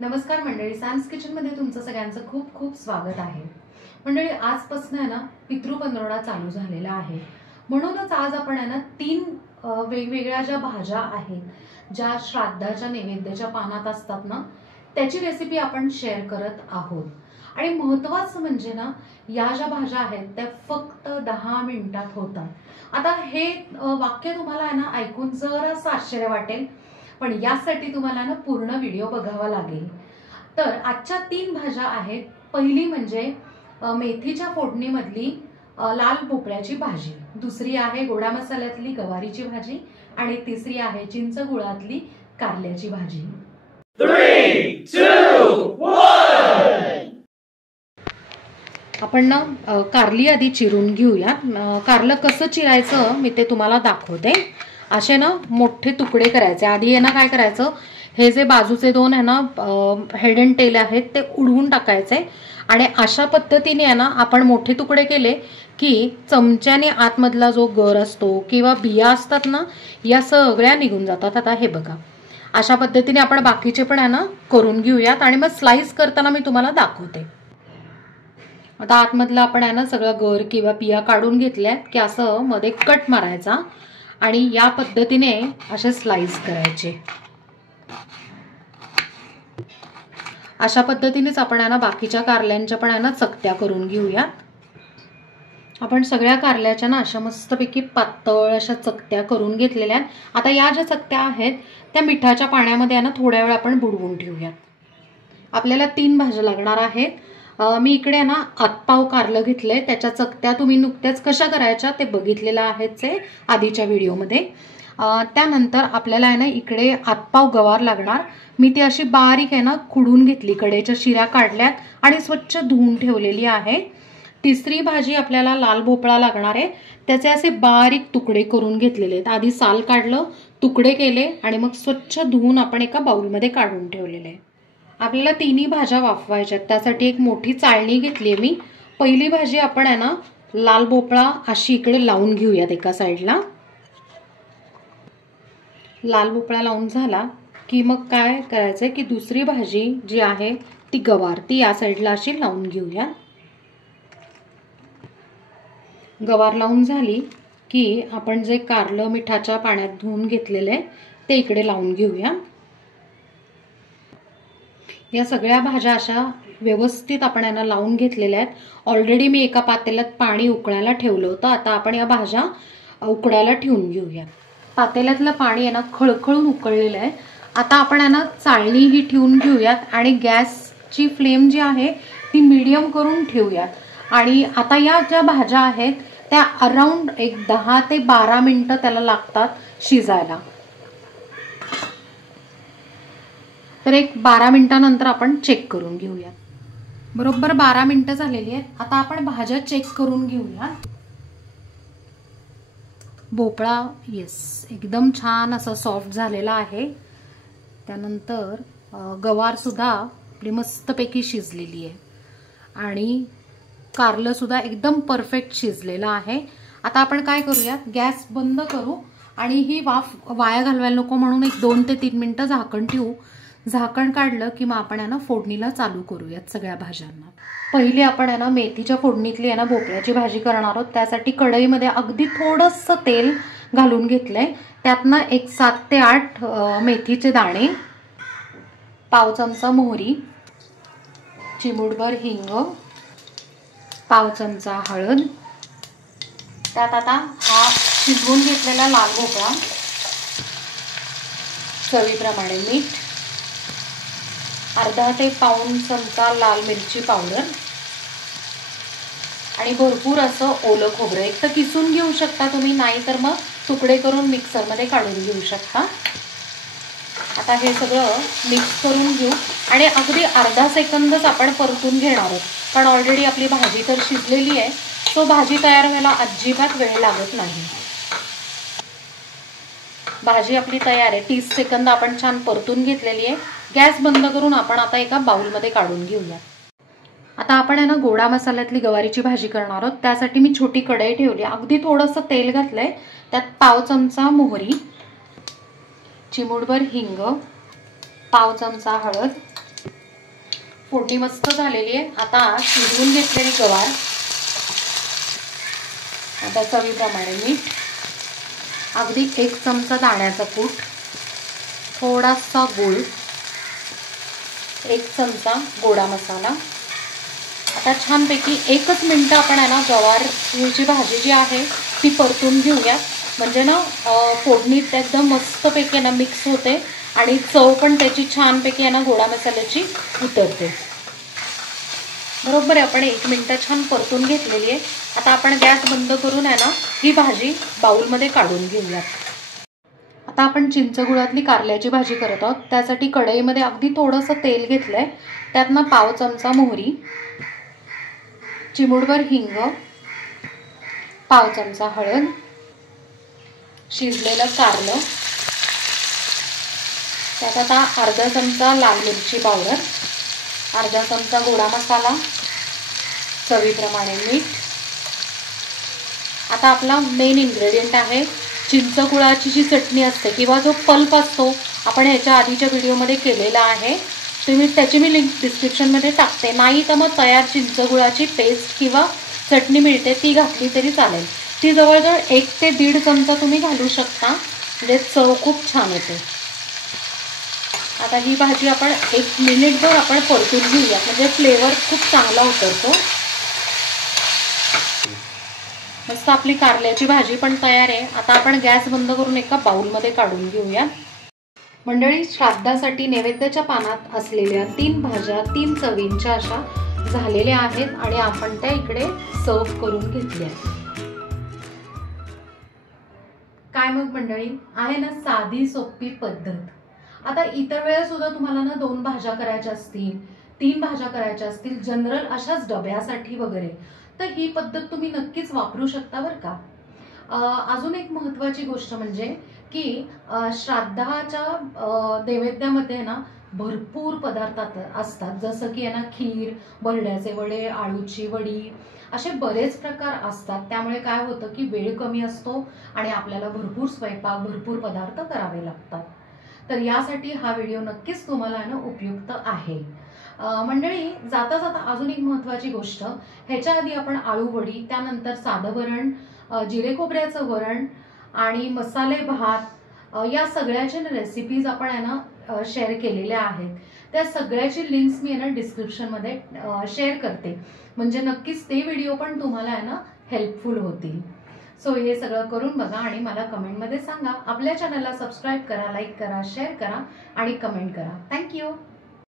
नमस्कार मंडळी, Sam's kitchen मध्ये तुमचं सगळ्यांचं खूप खूप स्वागत आहे। मंडळी, आजपासून आहे ना पितृ पंधरवडा चालू झालेला आहे, म्हणूनच आज आपण आहे ना 3 वेगवेगळ्या ज्या भाज्या आहेत ज्या श्राद्धाच्या नैवेद्याच्या पानात असतात ना त्याची रेसिपी आपण शेअर करत आहोत। आणि महत्त्वाचं म्हणजे ना या ज्या भाज्या आहेत त्या फक्त 10 मिनिटात होतात। आता हे वाक्य तुम्हाला आहे ना ऐकून जरासं आश्चर्य वाटेल, पण यासाठी तुम्हाला ना पूर्ण व्हिडिओ बघावा लागेल। तर आजच्या 3 भाज्या आहेत। पहिली म्हणजे मेथीच्या फोडणीमधली लाल भोपळ्याची भाजी, दुसरी आहे गोडा मसाल्यातली गवारीची भाजी आणि तिसरी आहे चिंच गुळातली कारल्याची भाजी। 3, 2, 1 आपण ना कारली आधी चिरून घेऊया। कारलं कसं चिरायचं मी ते तुम्हाला दाखवते। असे ना मोठे तुकडे करायचे। आधी आहे ना काय करायचं, हे जे बाजूचे 2 आहे ना हेड एंड टेल आहेत ते उडवून टाकायचे आणि अशा पद्धतीने आहे ना आपण मोठे तुकडे केले की चमच्याने आतमधला जो गर असतो किंवा बिया असतात ना या सगळ्या निघून जातात। आता हे बघा, अशा पद्धतीने आपण बाकीचे पण आहे ना करून घेऊयात आणि मग स्लाइस करताना मी तुम्हाला दाखवते। आता आतमधला आपण आहे ना सगळा गर किंवा बिया काढून घेतल्यात की असं मध्ये कट मारायचा आणि या पद्धतीने असे स्लाइस करायचे। अशा पद्धतीनेच आपण आहे ना बाकीच्या कारल्यांच्या पण आहे ना चकत्या करून घेऊया। आपण सगळ्या कारल्याच्या ना अशा मस्तपैकी पातळ अशा चकत्या करून घेतलेल्या आहेत। आता या ज्या चकत्या आहेत त्या मिठाच्या पाण्यामध्ये आहे ना थोड्या वेळ आपण बुडवून ठेवूया। आपल्याला 3 भाज्या लागणार आहेत। मी इकडे ना आतपाव कारलं घेतलंय, त्याच्या चकत्या तुम्ही नुकत्याच कशा करायच्या ते बघितलेलं आहेच आहे आधीच्या व्हिडिओमध्ये। त्यानंतर आपल्याला आहे ना इकडे आतपाव गवार लागणार। मी ती अशी बारीक आहे ना खुडून घेतली, कडेच्या शिरा काढल्यात आणि स्वच्छ धुवून ठेवलेली आहे। तिसरी भाजी आपल्याला लाल भोपळा लागणार आहे, त्याचे असे बारीक तुकडे करून घेतलेले आहेत। आधी साल काढलं, तुकडे केले आणि मग स्वच्छ धुवून आपण एका बाउलमध्ये काढून ठेवलेले आहे। आपल्याला 3ही भाज्या वाफवायच्या, त्यासाठी एक मोठी चाळणी घेतली आहे मी। पहिली भाजी आपण आहे ना लाल भोपळा अशी इकडे लावून घेऊयात एका साईडला। लाल भोपळा लावून झाला की मग काय करायचंय की दुसरी भाजी जी आहे ती गवार, ती या साईडला अशी लावून घेऊया। गवार लावून झाली की आपण जे कारलं मिठाच्या पाण्यात धुवून घेतलेले ते इकडे लावून घेऊया। या सगळ्या भाज्या अशा व्यवस्थित आपण यांना लावून घेतलेल्या आहेत। ऑलरेडी मी एका पातेल्यात पाणी उकळायला ठेवलं होतं। आता आपण या भाज्या उकळायला ठेवून घेऊया। पातेल्यातलं पाणी आहे ना खळखळून उकळलेलं आहे। आता आपण यांना चाळणी ही ठेवून घेऊयात आणि गॅसची फ्लेम जी आहे ती मीडियम करून ठेवूयात। आणि आता या ज्या भाज्या आहेत त्या अराउंड एक 10 ते 12 मिनिटं त्याला लागतात शिजायला। तर एक 12 मिनिटांनंतर आपण चेक करून घेऊया। बरोबर 12 मिनिटं झालेली आहेत। आता आपण भाज्या चेक करून घेऊया। भोपळा येस एकदम छान असा सॉफ्ट झालेला आहे। त्यानंतर गवार सुद्धा आपली मस्तपैकी शिजलेली आहे आणि कारलं सुद्धा एकदम परफेक्ट शिजलेलं आहे। आता आपण काय करूया, गॅस बंद करू आणि ही वाफ वाया घालवायला नको म्हणून एक 2 ते 3 मिनिटं झाकण ठेवू। झाकण काढलं की मग आपण आहे ना फोडणीला चालू करूयात सगळ्या भाज्यांना। पहिली आपण आहे ना मेथीच्या फोडणीतली आहे ना भोपळ्याची भाजी करणार आहोत। त्यासाठी कढईमध्ये अगदी थोडंसं तेल घालून घेतलंय। त्यातनं एक 7 ते 8 मेथीचे दाणे, पाव चमचा मोहरी, चिमूटभर हिंग, पाव चमचा हळद, त्यात आता हा शिजवून घेतलेला लाल भोपळा, चवीप्रमाणे मीठ, अर्धा ते पाऊण चमचा लाल मिरची पावडर आणि भरपूर असं ओलं खोबरं। एक तर किसून घेऊ शकता तुम्ही, नाही तर मग तुकडे करून मिक्सरमध्ये काढून घेऊ शकता। आता हे सगळं मिक्स करून घेऊ आणि अगदी अर्धा सेकंदच आपण परतून घेणार आहोत, पण ऑलरेडी आपली भाजी तर शिजलेली आहे, सो भाजी तयार व्हायला अजिबात वेळ लागत नाही। भाजी आपली तयार आहे। 30 सेकंद आपण छान परतून घेतलेली आहे। गॅस बंद करून आपण आता एका बाउलमध्ये काढून घेऊया। आता आपण आहे ना गोडा मसाल्यातली गवारीची भाजी करणार आहोत। त्यासाठी मी छोटी कढई ठेवली, अगदी थोडंसं तेल घातलंय, त्यात पाव चमचा मोहरी, चिमूटभर हिंग, पाव चमचा हळद, फोडणी मस्त झालेली आहे. आता शिजवून घेतलेली गवार, आता चवीप्रमाणे मीठ, अगदी 1 चमचा दाण्याचा कूट, थोडासा गूळ, 1 चमचा गोडा मसाला. आता छानपैकी 1च मिनटं आपण आहे ना गवारची भाजी जी आहे ती परतून घेऊया. म्हणजे ना फोडणीत एकदम मस्तपैकी ना मिक्स होते आणि चव पण त्याची छानपैकी आहे ना गोडा मसाल्याची उतरते. बरोबर आहे, आपण 1 मिनटं छान परतून घेतलेली आहे. आता आपण गॅस बंद करून आहे ना ही भाजी बाउलमध्ये काढून घेऊयात. आता आपण चिंचगुळातली कारल्याची भाजी करत आहोत. त्यासाठी कढईमध्ये अगदी थोडंसं तेल घेतलंय. त्यात ना पाव चमचा मोहरी, चिमूटभर हिंग, पाव चमचा हळद, शिजलेलं कारलं, त्यात आता अर्धा चमचा लाल मिरची पावडर, अर्धा चमचा गोडा मसाला, चवीप्रमाणे मीठ. आता आपला मेन इन्ग्रेडियंट आहे चिंचगुळाची जी चटणी असते किंवा जो पल्प असतो, आपण ह्याच्या आधीच्या व्हिडिओमध्ये केलेला आहे. त्याची मी लिंक डिस्क्रिप्शनमध्ये टाकते. नाही तर मग तयार चिंचगुळाची पेस्ट किंवा चटणी मिळते, ती घातली तरी चालेल. ती जवळजवळ 1 ते 1.5 चमचा तुम्ही घालू शकता, म्हणजे चव खूप छान येते. आता ही भाजी आपण 1 मिनिटभर आपण परतून घेऊया, म्हणजे फ्लेवर खूप चांगला उतरतो. मस्त आपली कारल्याची भाजी पण तयार आहे. आता आपण गॅस बंद करून एका बाउलमध्ये काढून घेऊया. मंडळी, श्राद्धासाठी नैवेद्याच्या पानात असलेल्या 3 भाज्या 3 चवींच्या अशा झालेल्या आहेत आणि आपण त्या इकडे सर्व करून घेतल्या. काय मग मंडळी, आहे ना साधी सोपी पद्धत. आता इतर वेळेस सुद्धा तुम्हाला ना 2 भाज्या करायच्या असतील, 3 भाज्या करायच्या असतील, जनरल अशाच डब्यासाठी वगैरे, तर ही पद्धत तुम्ही नक्कीच वापरू शकता बरं का. अजून एक महत्त्वाची गोष्ट म्हणजे की श्राद्धाच्या नैवेद्यामध्ये ना भरपूर पदार्थ असतात. जसं की ना खीर, बरड्याचे वडे, आळूची वडी, असे बरेच प्रकार असतात. त्यामुळे काय होतं की वेळ कमी असतो आणि आपल्याला भरपूर स्वयंपाक, भरपूर पदार्थ करावे लागतात. तर यासाठी हा व्हिडिओ नक्कीच तुम्हाला ना उपयुक्त आहे. मंडळी, जाता जाता अजून एक महत्त्वाची गोष्ट, ह्याच्या आधी आपण आळू वडी, त्यानंतर साधं वरण, जिरे खोबऱ्याचं वरण आणि मसाले भात, या सगळ्याच्या रेसिपीज आपण आहे ना शेअर केलेल्या आहेत. त्या सगळ्याची लिंक्स मी आहे ना डिस्क्रिप्शनमध्ये शेअर करते, म्हणजे नक्कीच ते व्हिडिओ पण तुम्हाला आहे ना हेल्पफुल होतील. सो हे सगळं करून बघा आणि मला कमेंटमध्ये सांगा. आपल्या चॅनलला सबस्क्राईब करा, लाईक करा, शेअर करा आणि कमेंट करा. थँक्यू.